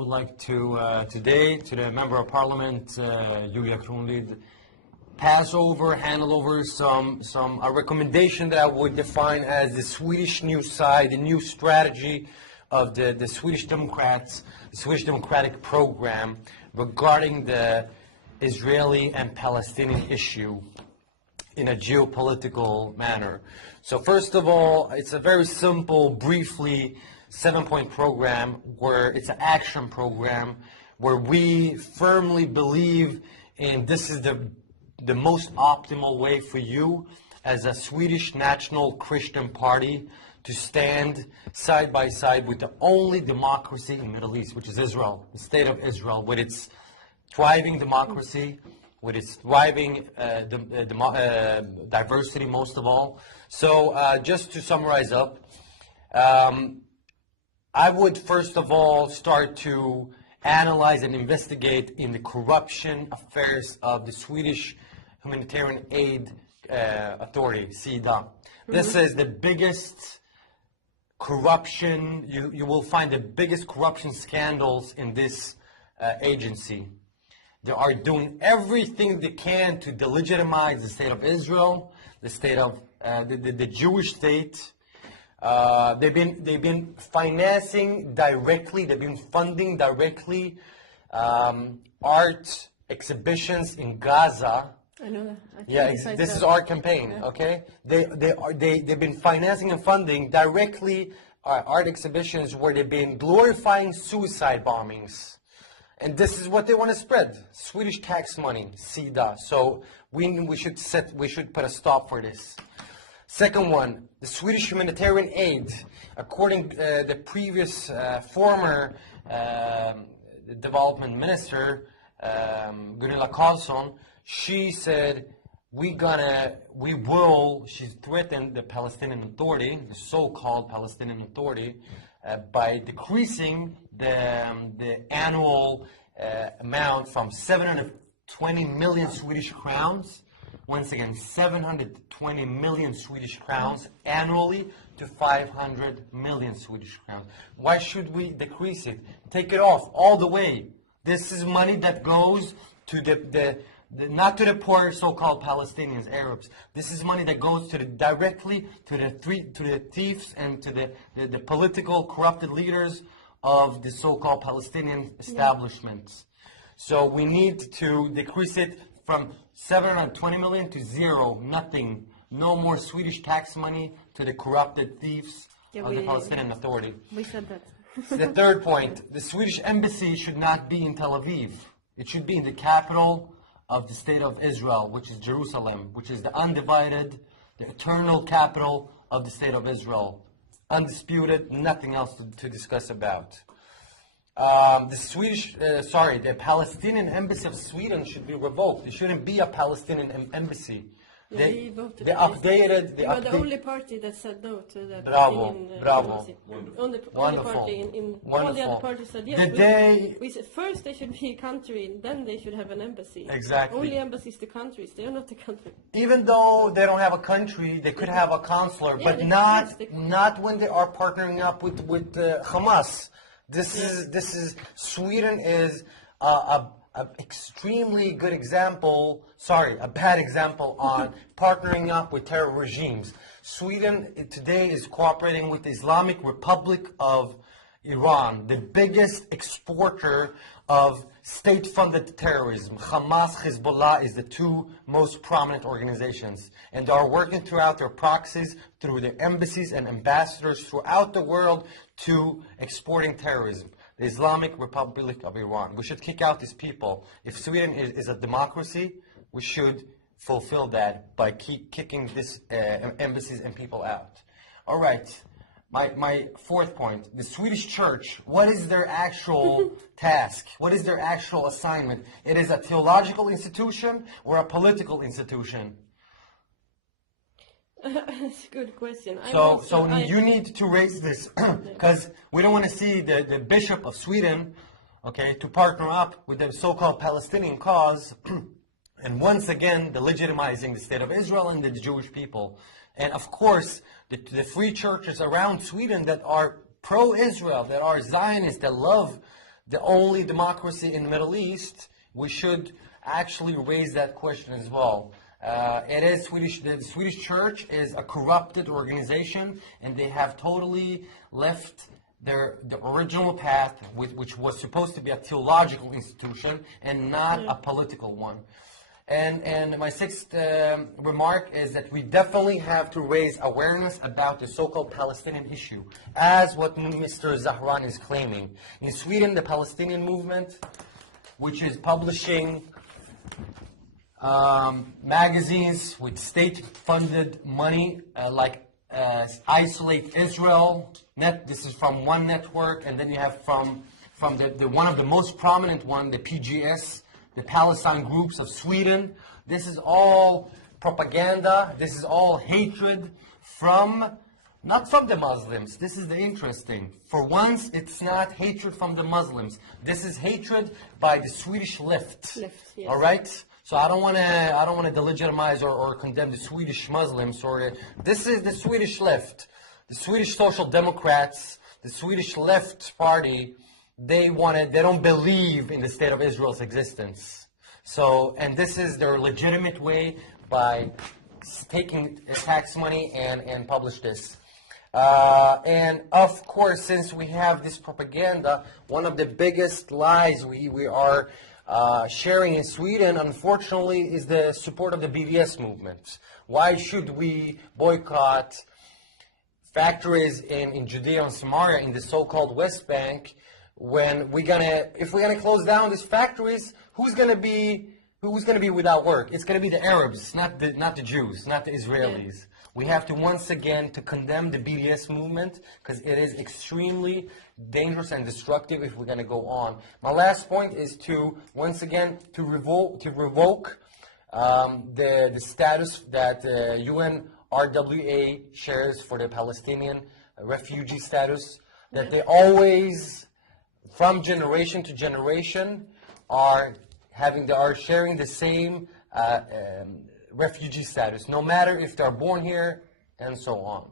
Would like to today to the Member of Parliament, Julia Kronlid, hand over a recommendation that I would define as the Swedish new side, the new strategy of the Swedish Democrats, the Swedish Democratic program regarding the Israeli and Palestinian issue in a geopolitical manner. So first of all, it's a very simple, briefly, 7-point program where it's an action program where we firmly believe in this is the most optimal way for you as a Swedish National Christian Party to stand side by side with the only democracy in the Middle East, which is Israel, the state of Israel, with its thriving democracy, with its thriving diversity most of all. So just to summarize up, I would first of all start to analyze and investigate in the corruption affairs of the Swedish Humanitarian Aid Authority, SIDA. This is the biggest corruption, you will find the biggest corruption scandals in this agency. They are doing everything they can to delegitimize the state of Israel, the state of the Jewish state. They've been financing directly. They've been funding directly art exhibitions in Gaza. I know that. This is our campaign. Yeah. Okay, they've been financing and funding directly art exhibitions where they've been glorifying suicide bombings. And this is what they want to spread: Swedish tax money, SIDA. So we should put a stop for this. Second one, the Swedish humanitarian aid. According to the previous former development minister, Gunilla Carlsson, she said she threatened the Palestinian Authority, the so-called Palestinian Authority, by decreasing the annual amount from 720 million Swedish crowns, once again 720 million Swedish crowns annually, to 500 million Swedish crowns. Why should we decrease it? Take it off all the way. This is money that goes to not to the poor so-called Palestinians, Arabs. This is money that goes directly to the thieves and to the political corrupted leaders of the so-called Palestinian establishments. So we need to decrease it from 720 million to zero, nothing. No more Swedish tax money to the corrupted thieves of the Palestinian Authority. We said that. The third point, the Swedish embassy should not be in Tel Aviv. It should be in the capital of the state of Israel, which is Jerusalem, which is the undivided, the eternal capital of the state of Israel. Undisputed, nothing else to discuss about. The Palestinian embassy of Sweden should be revoked. There shouldn't be a Palestinian embassy. They updated. You are the only party that said no to the Bravo. Only party in all the other parties said yes. We said first they should be a country, then they should have an embassy. Exactly. Only embassies to countries. They are not a country. Even though they don't have a country, they could have a consular, but not when they are partnering up with Hamas. Sweden is a extremely good example, a bad example on partnering up with terror regimes. Sweden today is cooperating with the Islamic Republic of Iran, the biggest exporter of state-funded terrorism. Hamas, Hezbollah is the two most prominent organizations, and they are working throughout their proxies, through their embassies and ambassadors throughout the world to exporting terrorism. The Islamic Republic of Iran. We should kick out these people. If Sweden is a democracy, we should fulfill that by kicking these embassies and people out. All right. My fourth point, the Swedish church, what is their actual task? What is their actual assignment? It is a theological institution or a political institution? That's a good question. You need to raise this because we don't want to see the Bishop of Sweden, to partner up with the so-called Palestinian cause and once again legitimizing the state of Israel and the Jewish people. And of course, the free churches around Sweden that are pro-Israel, that are Zionists, that love the only democracy in the Middle East, we should actually raise that question as well. It is Swedish. The Swedish church is a corrupted organization, and they have totally left the original path, which was supposed to be a theological institution and not a political one. And my sixth remark is that we definitely have to raise awareness about the so-called Palestinian issue, as what Mr. Zahran is claiming. In Sweden, the Palestinian movement, which is publishing magazines with state-funded money, like Isolate Israel. This is from one network, and then you have from the one of the most prominent one, the PGS, the Palestine Groups of Sweden. This is all propaganda. This is all hatred not from the Muslims. This is the interesting. For once, it's not hatred from the Muslims. This is hatred by the Swedish left. Yes. All right. So I don't want to delegitimize or condemn the Swedish Muslims. This is the Swedish left, the Swedish Social Democrats, the Swedish Left Party. They don't believe in the state of Israel's existence. So, and this is their legitimate way by taking tax money and publish this. And of course, since we have this propaganda, one of the biggest lies we are sharing in Sweden, unfortunately, is the support of the BDS movement. Why should we boycott factories in Judea and Samaria in the so-called West Bank when if we're gonna close down these factories? Who's gonna be without work? It's gonna be the Arabs, not the Jews, not the Israelis. Yeah. We have to once again to condemn the BDS movement because it is extremely dangerous and destructive if we're going to go on. My last point is to once again to revoke the status that UNRWA shares for the Palestinian refugee status, that they always, from generation to generation, are sharing the same refugee status, no matter if they're born here and so on.